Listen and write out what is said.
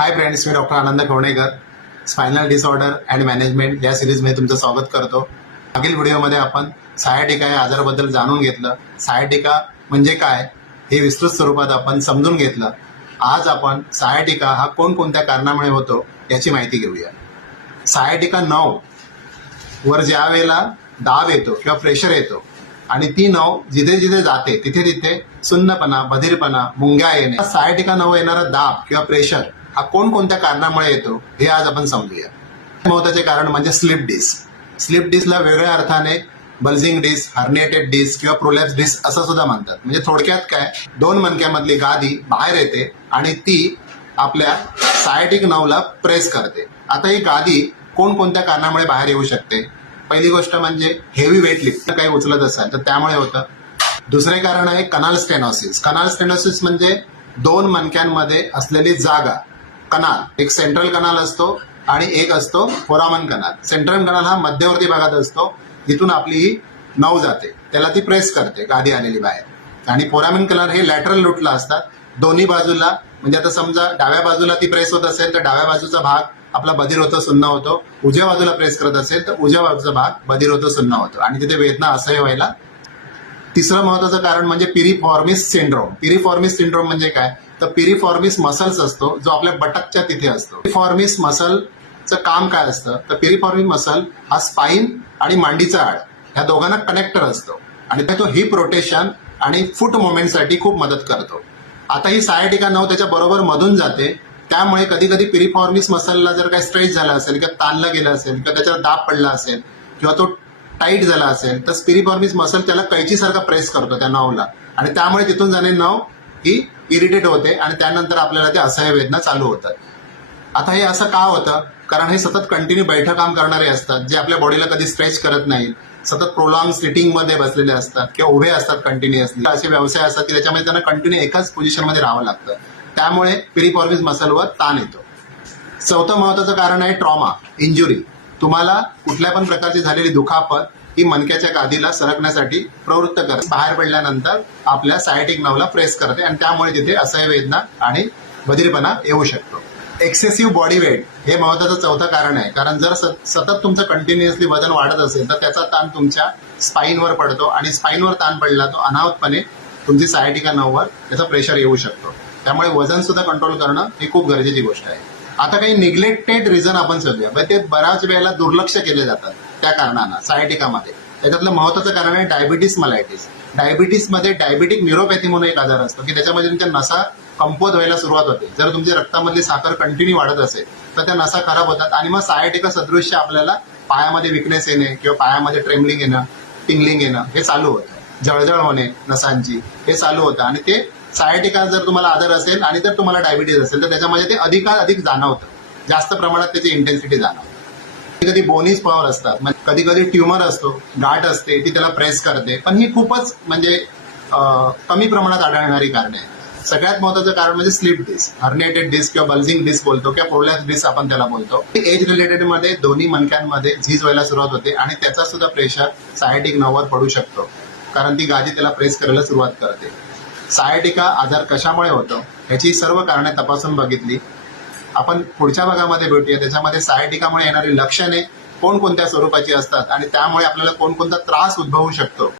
हाय friends, मी doctor Anand Khavanekar, spinal disorder and management या सिरीजमध्ये तुमचं स्वागत करतो. मागील व्हिडिओमध्ये आपण सायाटिका या आजाराबद्दल जाणून घेतलं. सायाटिका म्हणजे काय हे विस्तृत स्वरूपात आपण समजून घेतलं. आज आपण सायाटिका हा कोणकोणत्या कारणामुळे होतो याची माहिती घेऊया. सायाटिका नर्व वर ज्या वेळेला दाब येतो किंवा प्रेशर येतो आणि ती नर्व जिथे जिथे जाते तिथे तिथे सुन्नपणा, बधिरपणा, मुंग्या येणे, सायाटिका नर्व येणारा दाब किंवा प्रेशर हा कोणकोणत्या कारणामुळे येतो हे आज आपण समजूया. महत्वाचे कारण म्हणजे स्लिप डिस्क. स्लिप डिस्कला वेगळ्या अर्थाने बल्जिंग डिस्क, हर्निएटेड डिस्क किंवा प्रोलॅप्स डिस्क असं सुद्धा म्हणतात. म्हणजे थोडक्यात काय, दोन मणक्यामधली गादी बाहेर येते आणि ती आपल्या सायाटिक नर्वला प्रेस करते. आता ही गादी कोणकोणत्या कारणामुळे बाहेर येऊ शकते? पहिली गोष्ट म्हणजे हेवी वेट लिफ्ट काही उचलत असाल तर त्यामुळे होतं. दुसरे कारण आहे कनाल स्टेनोसिस. कनाल स्टेनोसिस म्हणजे दोन मणक्यांमध्ये असलेली जागा, कनाल, एक सेंट्रल कनाल असतो आणि एक असतो फोरामन कनाल. सेंट्रल कनाल हा मध्यवर्ती भागात असतो, जिथून आपली ही नर्व जाते, त्याला ती प्रेस करते गादी आलेली बाहेर. आणि फोरामन कनाल हे लॅटरल रूटला असतात. दोन्ही बाजूला, म्हणजे आता समजा डाव्या बाजूला ती प्रेस होत असेल तर डाव्या बाजूचा भाग आपला बधीर होतो, सुन्न होतो. उजव्या बाजूला प्रेस करत असेल तर उजव्या बाजूचा भाग बधीर होतो, सुन्न होतो आणि तिथे वेदना असह्य व्हायला. तिसरं महत्वाचं कारण म्हणजे पिरिफॉर्मिस सिंड्रोम. पिरिफॉर्मिस सिंड्रोम म्हणजे काय, तर पिरिफॉर्मिस मसल्स असतो जो आपल्या बटकच्या तिथे असतो. पिरिफॉर्मिस मसलचं काम काय असतं, तर पिरिफॉर्मिस मसल हा स्पाइन आणि मांडीचा हाड या दोघांना कनेक्टर असतो आणि तो हिप रोटेशन आणि फूट मुवमेंटसाठी खूप मदत करतो. आता ही सायाटिका नर्व त्याच्या बरोबर मधून जाते, त्यामुळे कधी कधी पिरिफॉर्मिस मसलला जर काही स्ट्रेच झाला असेल किंवा ताणलं गेलं असेल किंवा त्याच्यावर दाब पडला असेल किंवा तो टाईट झाला असेल तर पिरिफॉर्मिस मसल त्याला कैचीसारखा प्रेस करतो त्या नर्वला आणि त्यामुळे तिथून जाणे नर्व ही इरिटेट होते आणि त्यानंतर आपल्याला ते असह्य वेदना चालू होतात. आता हे असं का होतं, कारण हे सतत कंटिन्यू बैठं काम करणारे असतात जे आपल्या बॉडीला कधी स्ट्रेच करत नाहीत, सतत प्रोलॉंग सिटिंग मध्ये बसलेले असतात किंवा उभे असतात कंटिन्युअसली. असे व्यवसाय असतात की त्याच्यामध्ये त्यांना कंटिन्यू एकाच पोझिशनमध्ये राहावं लागतं, त्यामुळे पिरिफॉर्मिस मसलवर ताण येतो. चौथं महत्वाचं कारण आहे ट्रॉमा, इंजुरी. तुम्हाला कुठल्या पण प्रकारची झालेली दुखापत ही मणक्याच्या गादीला सरकण्यासाठी प्रवृत्त करते. बाहेर पडल्यानंतर आपल्या सायाटिक नर्वला प्रेस करते आणि त्यामुळे तिथे असह्य वेदना आणि बधिरपणा येऊ शकतो. एक्सेसिव्ह बॉडी वेट हे महत्वाचं चौथं कारण आहे, कारण जर सतत तुमचं कंटिन्युअसली वजन वाढत असेल तर त्याचा ताण तुमच्या स्पाईनवर पडतो आणि स्पाईनवर ताण पडला तो अनाहूतपणे तुमची सायाटिका नर्ववर त्याचा प्रेशर येऊ शकतो. त्यामुळे वजन सुद्धा कंट्रोल करणं ही खूप गरजेची गोष्ट आहे. आता काही निग्लेक्टेड रिझन आपण शोधूया. ते बऱ्याच वेळेला दुर्लक्ष केले जातात त्या कारणांना सायाटिकामध्ये. त्याच्यातलं महत्वाचं कारण आहे डायबिटीस मलायटिस. डायबिटीसमध्ये डायबिटिक न्यूरोपॅथी म्हणून एक आजार असतो की त्याच्यामध्ये तुमच्या नसा कमकुवत व्हायला सुरुवात होते. जर तुमच्या रक्तामधली साखर कंटिन्यू वाढत असेल तर त्या नसा खराब होतात आणि मग सायाटिका सदृश्य आपल्याला पायामध्ये विकनेस येणे किंवा पायामध्ये ट्रेमलिंग येणं, टिंगलिंग येणं हे चालू होतं. जळजळ होणे नसांची हे चालू होतं आणि ते सायाटिका जर तुम्हाला आजार असेल आणि जर तुम्हाला डायबिटीज असेल तर त्याच्यामध्ये ते अधिक जाणवतं, जास्त प्रमाणात त्याची इंटेन्सिटी जाणवतं. कधी कधी बोनीस पॉवर असतात, कधी कधी ट्युमर असतो, गाठ असते ती त्याला प्रेस करते, पण ही खूपच म्हणजे कमी प्रमाणात आढळणारी कारणे आहे. सगळ्यात महत्वाचं कारण म्हणजे स्लिप डिस्क, हर्निएटेड डिस्क किंवा बल्जिंग डिस्क बोलतो किंवा प्रोलॅप्स डिस्क आपण त्याला बोलतो. एज रिलेटेड मध्ये दोन्ही मणक्यांमध्ये झीज व्हायला सुरुवात होते आणि त्याचा सुद्धा प्रेशर सायाटिक नर्ववर पडू शकतो, कारण ती गादी त्याला प्रेस करायला सुरुवात करते. सायाटिका आजार कशामुळे होतो याची सर्व कारणे तपासून बघितली. आपण पुढच्या भागामध्ये भेटूया. त्याच्यामध्ये सायाटिकामुळे येणारी लक्षणे कोणकोणत्या स्वरूपाची असतात आणि त्यामुळे आपल्याला कोणकोणता त्रास उद्भवू शकतो